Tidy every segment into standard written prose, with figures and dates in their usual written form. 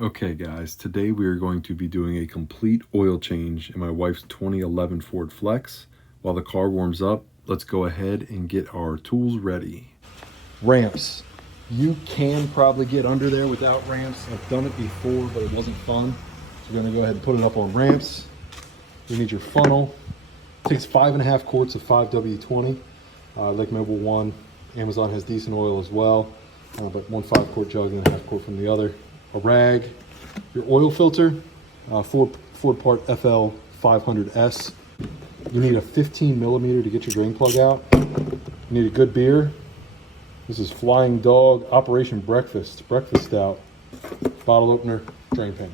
Okay guys, today we are going to be doing a complete oil change in my wife's 2011 Ford Flex. While the car warms up, let's go ahead and get our tools ready. Ramps. You can probably get under there without ramps. I've done it before, but it wasn't fun. So we're gonna go ahead and put it up on ramps. You need your funnel. It takes 5.5 quarts of 5W20. Lake Mobile one. Amazon has decent oil as well, but one 5-quart jug and a 1/2 quart from the other. A rag, your oil filter, Ford Part FL 500S. You need a 15 millimeter to get your drain plug out. You need a good beer. This is Flying Dog Operation Breakfast Stout, bottle opener, drain pan.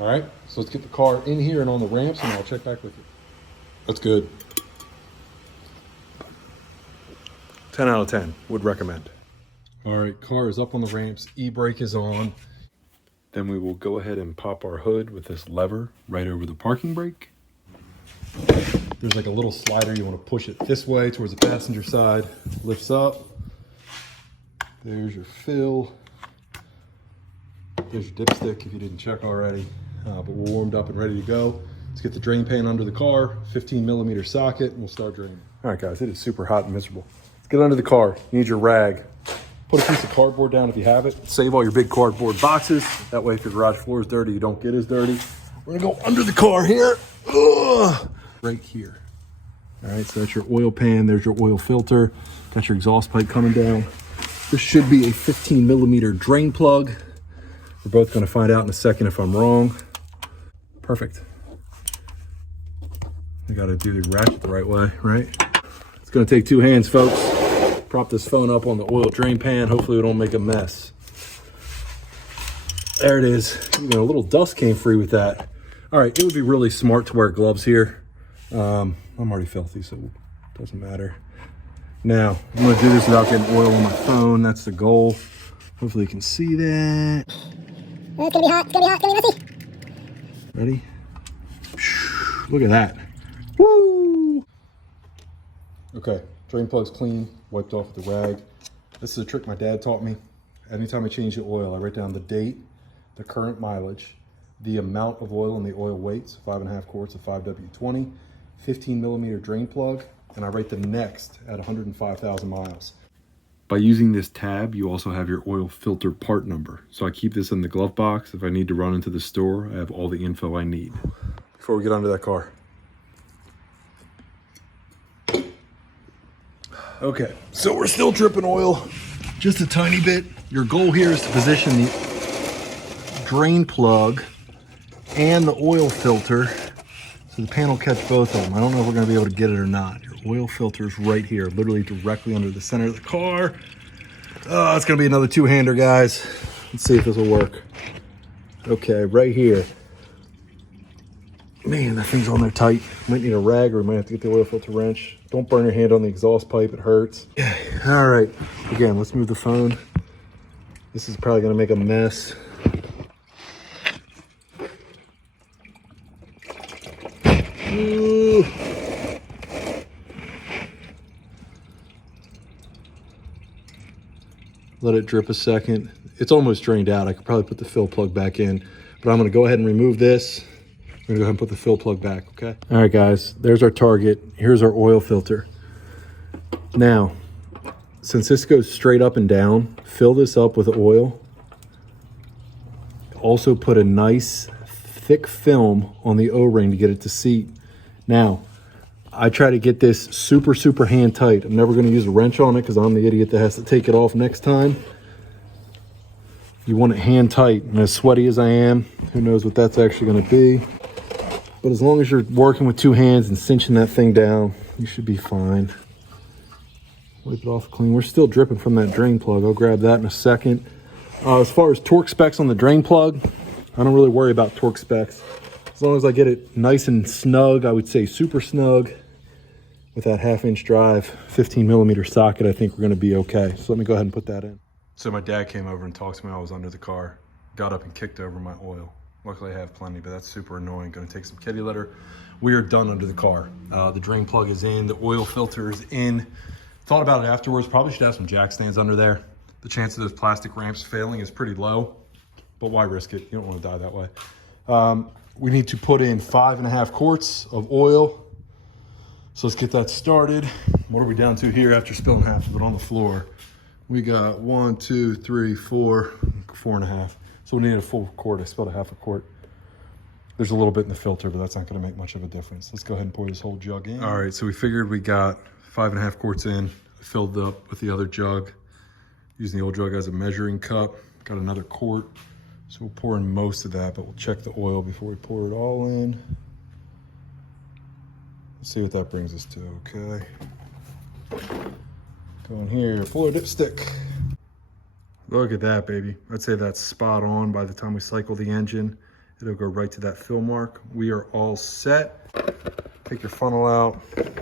All right, so let's get the car in here and on the ramps, and I'll check back with you. That's good. 10 out of 10, would recommend. All right, car is up on the ramps, e-brake is on. Then we will go ahead and pop our hood with this lever right over the parking brake. There's like a little slider, you want to push it this way towards the passenger side, lifts up. There's your fill. There's your dipstick if you didn't check already, but we're warmed up and ready to go. Let's get the drain pan under the car, 15 millimeter socket, and we'll start draining. All right guys, it is super hot and miserable. Let's get under the car. You need your rag. Put a piece of cardboard down if you have it. Save all your big cardboard boxes. That way if your garage floor is dirty, you don't get as dirty. We're gonna go under the car here. Ugh. Right here. All right, so that's your oil pan. There's your oil filter. Got your exhaust pipe coming down. This should be a 15 millimeter drain plug. We're both gonna find out in a second if I'm wrong. Perfect. I gotta do the ratchet the right way, right? It's gonna take 2 hands, folks. Prop this phone up on the oil drain pan. Hopefully we don't make a mess. There it is. Even a little dust came free with that. All right, it would be really smart to wear gloves here. I'm already filthy, so it doesn't matter. Now, I'm gonna do this without getting oil on my phone. That's the goal. Hopefully you can see that. Oh, it's gonna be hot, it's gonna be hot, it's gonna be messy. Ready? Look at that. Woo! Okay, drain plug's clean, wiped off with the rag. This is a trick my dad taught me. Anytime I change the oil, I write down the date, the current mileage, the amount of oil and the oil weights, 5.5 quarts of 5W20, 15 millimeter drain plug, and I write the next at 105,000 miles. By using this tab, you also have your oil filter part number. So I keep this in the glove box. If I need to run into the store, I have all the info I need. Before we get under that car. Okay, so we're still dripping oil, just a tiny bit. Your goal here is to position the drain plug and the oil filter so the pan will catch both of them. I don't know if we're gonna be able to get it or not. Your oil filter is right here, literally directly under the center of the car. Oh, it's gonna be another 2-hander, guys. Let's see if this will work. Okay, right here. Man, that thing's on there tight. Might need a rag, or we might have to get the oil filter wrench. Don't burn your hand on the exhaust pipe, it hurts. All right, again, let's move the phone. This is probably gonna make a mess. Ooh. Let it drip a second. It's almost drained out. I could probably put the fill plug back in, but I'm gonna go ahead and remove this. We're gonna go ahead and put the fill plug back, okay? All right, guys, there's our target. Here's our oil filter. Now, since this goes straight up and down, fill this up with oil. Also put a nice thick film on the O-ring to get it to seat. Now, I try to get this super, super hand tight. I'm never gonna use a wrench on it because I'm the idiot that has to take it off next time. You want it hand tight, and as sweaty as I am, who knows what that's actually gonna be. But as long as you're working with 2 hands and cinching that thing down, you should be fine. Wipe it off clean. We're still dripping from that drain plug. I'll grab that in a second. As far as torque specs on the drain plug, I don't really worry about torque specs. As long as I get it nice and snug, I would say super snug. With that 1/2-inch drive, 15 millimeter socket, I think we're gonna be okay. So let me go ahead and put that in. So my dad came over and talked to me while I was under the car. Got up and kicked over my oil. Luckily I have plenty, but that's super annoying. Gonna take some kitty litter. We are done under the car. The drain plug is in, the oil filter is in. Thought about it afterwards, probably should have some jack stands under there. The chance of those plastic ramps failing is pretty low, but why risk it? You don't want to die that way. We need to put in 5.5 quarts of oil. So let's get that started. What are we down to here after spilling half of it on the floor? We got 1, 2, 3, 4, 4.5. So we need a full quart. I spilled a half a quart. There's a little bit in the filter, but that's not going to make much of a difference. Let's go ahead and pour this whole jug in. All right, so we figured we got 5.5 quarts in. I filled up with the other jug, using the old jug as a measuring cup. Got another quart. So we'll pour in most of that, but we'll check the oil before we pour it all in. Let's see what that brings us to, okay? Go in here, pull our dipstick. Look at that, baby. I'd say that's spot on. By the time we cycle the engine, it'll go right to that fill mark. We are all set. Take your funnel out. Put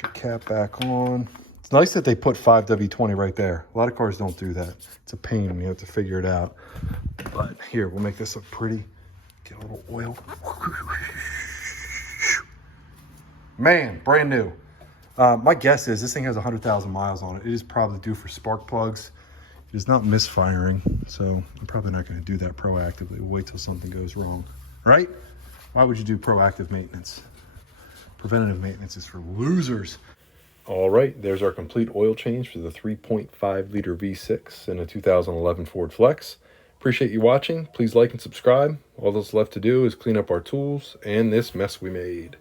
your cap back on. It's nice that they put 5W20 right there. A lot of cars don't do that. It's a pain when you have to figure it out. But here, we'll make this look pretty. Get a little oil. Man, brand new. My guess is this thing has 100,000 miles on it. It is probably due for spark plugs. It is not misfiring, so I'm probably not going to do that proactively. We'll wait till something goes wrong, right? Why would you do proactive maintenance? Preventative maintenance is for losers. All right, there's our complete oil change for the 3.5 liter V6 in a 2011 Ford Flex. Appreciate you watching. Please like and subscribe. All that's left to do is clean up our tools and this mess we made.